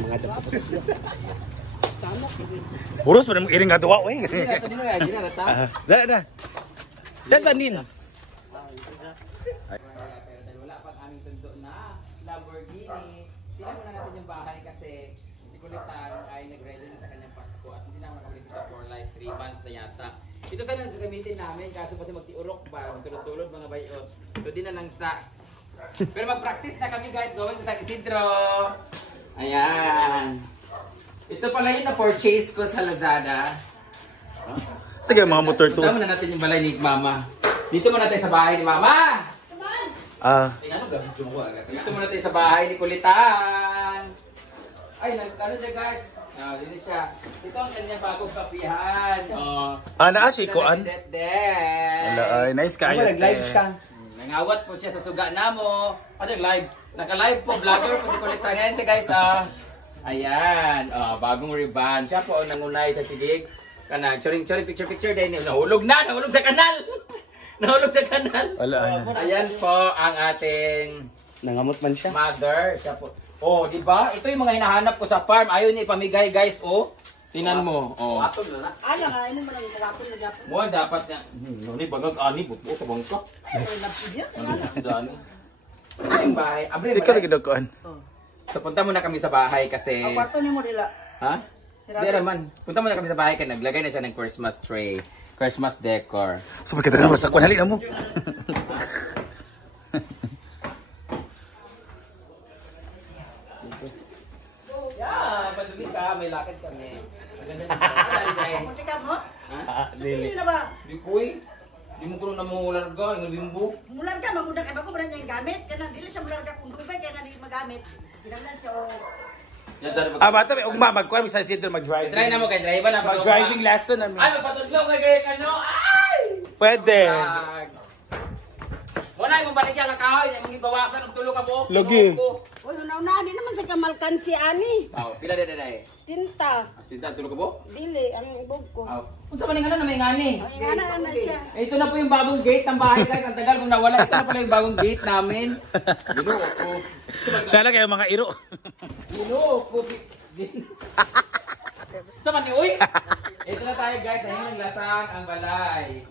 Mga dapat. Burus pa namang iring katuwa, wey. That's Anil. Wala pang aming sundo na Lamborghini. Tingnan muna natin yung bahay kasi si Kulitan ay nag-ready na sa kanyang Pasko at hindi na makabalik dito for like 3 months na yata. Ito sana gagamitin namin kaso pati magtiurok ba, magtulod-tulod mga bayot. So di na lang sa. Pero mag-practice na kami guys going to San Isidro. Ayan. Ito pala yung na-purchase ko sa Lazada. Sige mga motor to. Punta muna natin yung balay ni Mama. Dito muna tayo sa bahay ni Mama. Dito muna tayo sa bahay ni Kulitan. Ay, ano siya guys? Linis siya. Ito ang kanyang bagong kapihan. Naasikoan. Ay, nice kayo. Nag-live ka. Nangawat po siya sa suga na mo. Ano live? Naka-live po. Vlogger po si Kulitan. Ayan siya guys. Ayan. Bagong ribbon. Siya po ang nangunay sa silig. Choring picture din. Nahulog na! Nahulog sa kanal! Nahulog sa kanal! Ayan po ang ating Nangamot man siya. mother. Siya po. Oh, di ba? Ito yung mga hinahanap ko sa farm. Ayaw niya ipamigay, guys. Oh, tinan mo. Oh. Ano nga, ano mo lang yung kalaton na dapat. Mo dapat niya. Nani bagag ani buto sa bangka. Dani. Ang bahay. Abre. Ikaw lagi daw kuan. So punta muna kami sa bahay kasi Ang kwarto ni mo dila. ha? Di raman. Punta muna kami sa bahay kasi naglagay na siya ng Christmas tree. Christmas decor. So kita na sa kuan hali na mo. Yeah, paduli ka, may lakad kami. Maganda din. Munti ka mo? Ha? Hindi na ba? Di koy. Di mo kuno na mo larga, ang limbo. Mulan ka, maguda ka ba ko ba niya yung gamit? Kaya dili siya mulan ka kung dugay, kaya hindi magamit. Kinanglan siya o... Yan sa Bata may ugma magkuan sa Isidro mag-drive. try na mo kay driver na Mag-driving lesson na. Ay, magpatudlo kay ano? Ay! Pwede. Wala mo balik ka kahoy, mong ibawasan og tulo ka mo. Logi. Uy, una-una, di naman sa kamalkan si Ani. Aw, pila day. Stinta. Astinta tulo ka mo? Dili, ang ibog ko. Aw. Unsa man ngano na may ngani? Ay, nga na siya. Ito na po yung bagong gate ng bahay guys. Ang tagal kung nawala. Ito na pala yung bagong gate namin. Ginoo ko. Dala kayo mga iro. Ginoo ko. Sa man ni uy. Ito na tayo guys. Ayun ang lasang ang balay.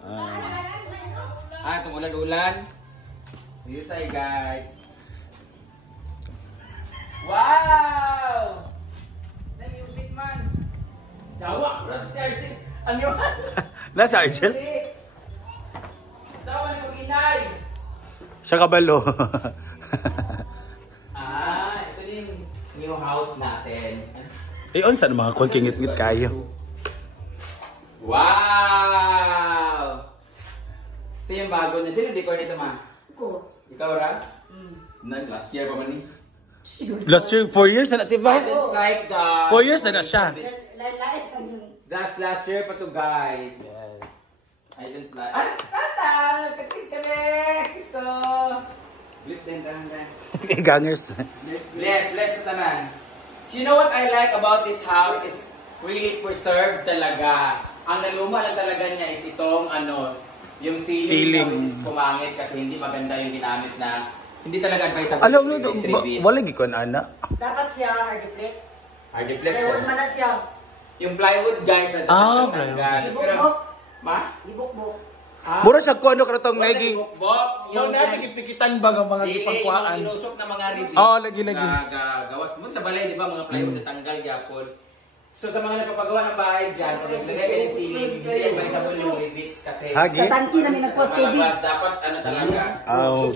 Itong ulan-ulan. Dito tayo guys. Wow! Na music man. Jawa, Sergeant. Ano yun? Nasa Argel? Sawa ni Pag-inay. Siya kabalo. Ito yung new house natin. Unsa na mga kuan kingit-ngit kayo. Wow! Ito yung bago na. Sino decor nito ma? Ko. Ikaw ra? Last year pa man ni? Last year 4 years na I diba? didn't like the... 4 years na siya. Lain-lain lang yung... That's last year pa to guys. Yes. I didn't like... Tata! Nagka-kiss kami! Kiss ko! Bless din tanan. Gangers. Bless na tanan. You know what I like about this house is really preserved talaga. Ang naluma lang talaga niya is itong yung ceiling. Which is pumangit kasi hindi maganda yung ginamit na hindi talaga advisable. Alam mo, wala gikuan ana. Dapat siya hardiplex. Hardiplex. Plywood man na siya. Yung plywood guys na dapat tanggal. Ibukbok. Ma? Ibukbok. Mura siya kuno katong nagi. Yung nasa gipikitan ba nga mga gipangkuan. Yung inusok na mga ribs. Lagi. Gawas mo sa balay, di ba? Mga plywood na tanggal gyapon. So sa mga nagpapagawa ng bahay dyan, pag naglagay kayo ng ceiling, hindi yan maisabon yung rivets kasi Hagi? Sa tangki namin nagpost tubig. malabas dapat talaga.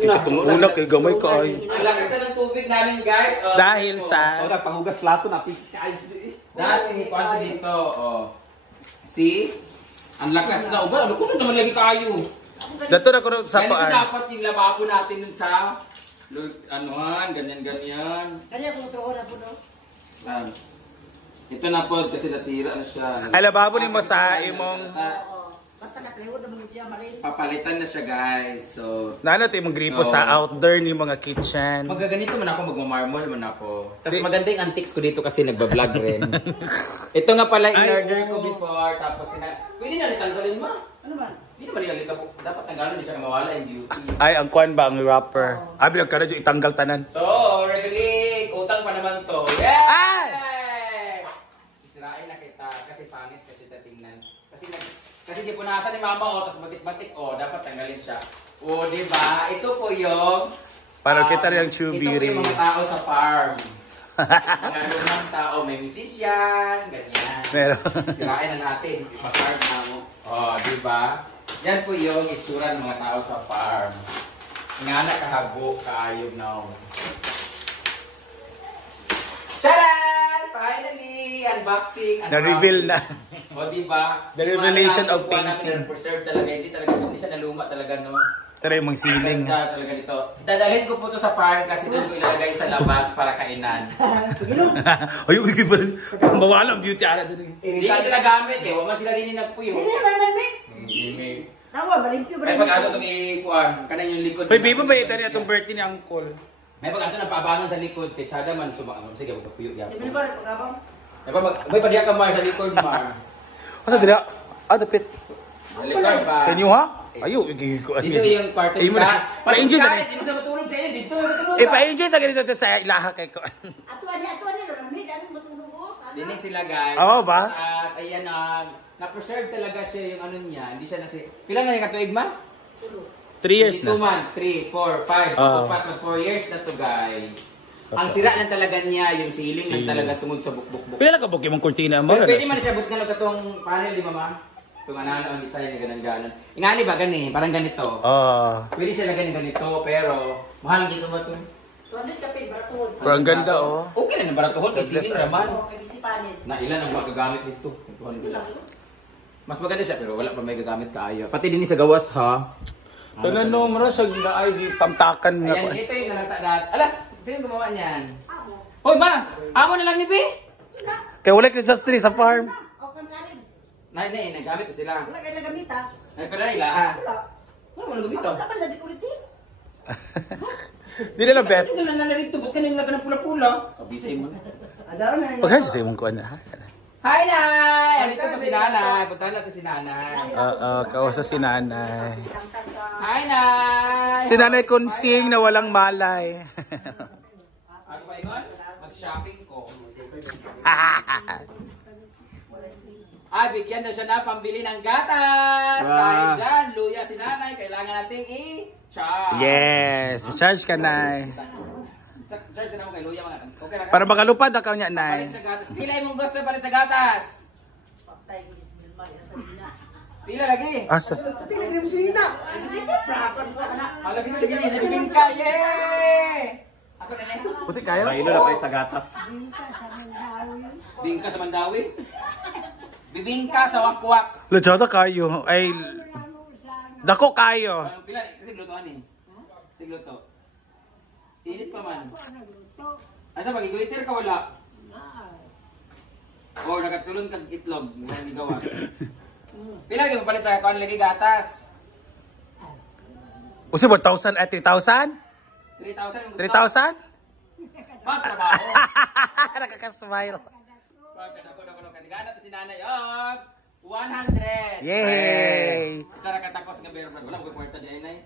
Kita tumulak kay gamay ka ay. Ang lakas na ng tubig namin guys. Dahil sa Panghugas plato na dati, kwanto dito. See? Ang lakas na. Ano kung naman lagi kayo? dato na kuno sa Ganito kuan. dapat yung lababo natin dun sa ganyan. Kanya kung troho na po no? Ito na po kasi natira na siya. Ay lababo nimo sa imong Basta ka-plywood naman siya marin. Papalitan na siya guys. So nano to imong gripo sa outdoor ni mga kitchen. magaganito man ako, magmamarmol man ako. Tapos maganda yung antiques ko dito kasi nagba-vlog rin. Ito nga pala in-order ko before. Tapos pwede na natanggalin mo. Ano man? Hindi naman yung po. Dapat tanggalin, hindi siya mawala yung beauty. Ay ang kuan ba ang wrapper. Abi nagkara jo itanggal tanan. So, revealing naman to. Yay! Ay! Sisirain na kita kasi pangit kasi sa tingnan. Kasi di punasan ni mama o, tapos batik-batik o, dapat tanggalin siya. O, di ba? Ito po yung... Para kita rin ang chubiri. Ito po yung mga tao sa farm. Mga lumang tao, may musician, ganyan. Pero, Sirain na natin, ma-farm na mo. O, di ba? Yan po yung itsura ng mga tao sa farm. Nga na kahago, kaayog na. Charan! Finally! Unboxing! na-reveal na. O, diba? The revelation of painting. painting. Preserve talaga. Hindi siya naluma talaga, no? Tara yung mga siling. Ganda talaga dito. Dadalhin ko po to sa farm kasi doon ko ilalagay sa labas para kainan. Ay, uy, ba? Mawala ang beauty ara doon. Hindi ko sila gamit eh. Huwag man sila din nagpuyo. Hindi naman mami. Tawa, balimpyo ba? May pag-ato itong ikuan. Kanan yung likod. Uy, baby ba ito rin itong birthday ni Uncle? May pag-ato na paabangan sa likod. Kaya tsada man sumakam. Sige, magpuyo. Si Bilbar, pag-abang. May padiya ka Mar sa likod, Mar. Asa dila? Ah, dapit. Sa likod ba? Sa inyo ha? Ayo, igigikuan. Dito yung kwarto ni Ka. Pa-enjoy sa Dito sa matulog sa iyo. Dito matulog. Eh, pa-enjoy sa ganito sa ilaha kay ko. Atuan niya, Ramid, ano matulog ko? Sana. Dini sila guys. Oo ba? Taas, ayan na-preserve talaga siya yung ano niya. Hindi siya nasi... Pila na yung katuig ma? 3 years Hindi 2 na. months, 3, 4, 5, Oo. 4 years na to guys. Ang sira lang talaga niya, yung ceiling lang talaga tungod sa bukbuk-buk. Pila ka bukay mong kurtina mo? Pero pwede man siya but nga katong panel di mama? Itong analo ang design niya ganan-ganan. Ingani ba gani? Parang ganito. Pwede siya lagyan ng ganito pero mahal dito ba ito? 200 kapit, baratuhod. Pero ang ganda oh. Okay na ng baratuhon kasi ceiling naman. Oo, may bisipanin. Na ilan ang magagamit nito? Mas maganda siya pero wala pa may gagamit kaayo. Pati din sa gawas ha. Tanan no, mara sa ay pamtakan nga ko. Ayan, ito yung nalatadat. Ala, sino gumawa niyan? Amo. Hoy ma! Amo na lang ni Pi! Kay wala Christmas tree sa farm. O, kang kanin. Nagamit na sila. Wala kayo nagamit ha? Nagkala nila ha? Wala. Ano mo nagamit Ako naman na decorative. Di nila bet. Ito na nalarito. Ba't ka nila ka ng pula-pula? Kabisay mo na. Adaw na. Pagkasi sa imong kuan ha. Hi, Nay! Andito pa si Nanay. Punta natin si Nanay. Kausa si nanay. Hi, Nay! Si nanay konsing na walang malay. Ako ba ingon? Mag-shopping ko. Ay, bigyan na siya na pambili ng gatas. Dahil dyan, luya si Nanay. Kailangan nating i-charge. Yes, charge ka nay. Charge na mo kay luya mga. Okay na ka? Para makalupad ako niya Palit nay. sa gatas. Pila imong gusto palit sa gatas? Patay ko si Bilbar, sa Lina. Pila lagi? Asa? Pati lagi mo si Lina. Dikit sa akon ko, anak. Lagi sa lagi ni Bingka. Yay! Ako na na. Puti kayo? sa gatas. Bingka sa Mandawi. Bibingka sa wakwak. Lajata kayo. Ay, dako kayo. Pila kasi glutoan eh. Sigluto. Init pa man. Asa magiguiter ka wala? O nagatulon kag itlog nga gigawas. Pila gyud palit sa kuan lagi gatas? Usi 1,000 at 3,000? 3,000 3,000? Pagtrabaho. Nakaka-smile. Pagkadako kanigana si Nanay og 100. Yay! Sara ka takos nga beer wala ko kwarta di nay.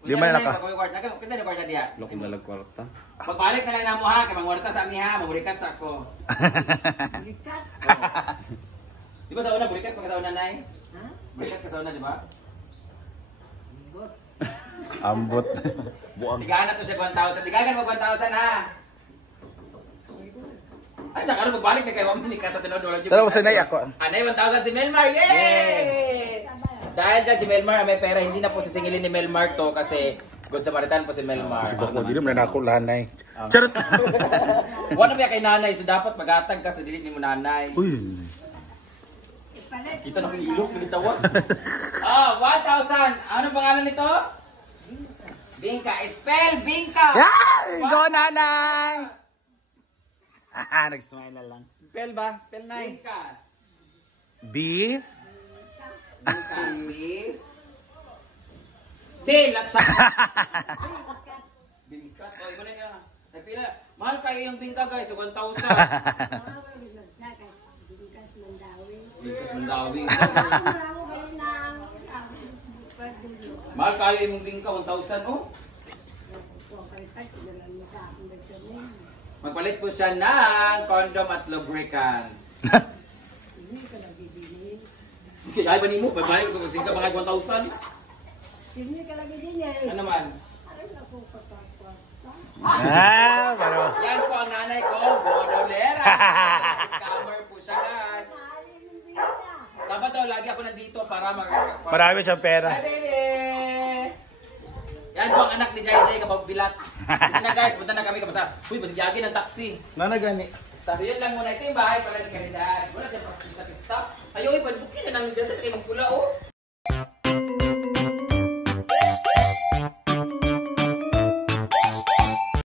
Di man naka. Ko kwarta ka kinsa ni kwarta diha? Loko na lang kwarta. Pagbalik na lang namo ha kay mangwarta sa amiha, maburikat sa ako. Di ba sa una burikat pa ka sa una nay? Ha? Burikat ka sa una di ba? Ambot. Buang. Tigahanap to siya 1,000. Tigagan mo 1,000 ha. Ay, sa karon magbalik na kay Wamini ka sa tinod wala jud. Tara mo sa nay ako. Anay 1,000 si Melmar. Yay! Dahil dyan si Melmar may pera, hindi na po sisingilin ni Melmar to kasi good Samaritan po si Melmar. Bako di naman ako lanay. Charot. Wala ba kay nanay so dapat magatag ka sa dili ni mo nanay. Uy. Kita na yung ilok ng tawa. 1,000. Ano pangalan nito? Bingka. Spell Bingka. Yay! Go nanay. Nag-smile na lang. Spell ba? Spell na eh. Bingka. B. Bingka. B. Lapsa. Bingka. O, iba na nga. Nagpila. Mahal kayo yung bingka guys. 1,000. Bingka Mandawi. Mahal kayo yung bingka. 1,000 oh. Magpalit po siya ng condom at lubricant. Ay, ba mo? Babalik ko kung ka mga 1,000. Hindi ka lagi din eh. Ano man? Pero... Yan po ang nanay ko, Bodolera. Scammer po siya, guys. Dapat daw, lagi ako nandito para Marami siyang pera. Hi, baby! Yan po ang anak ni JJ kapag bilat. Sige na guys, punta na kami kapasa. Uy, masigyan ng taxi. Nanagani. So yun lang muna. Ito yung bahay pala ni Caridad. Wala siya pasta-pista. Ayaw, ipadbukin na namin dito. Kaya magpula, oh.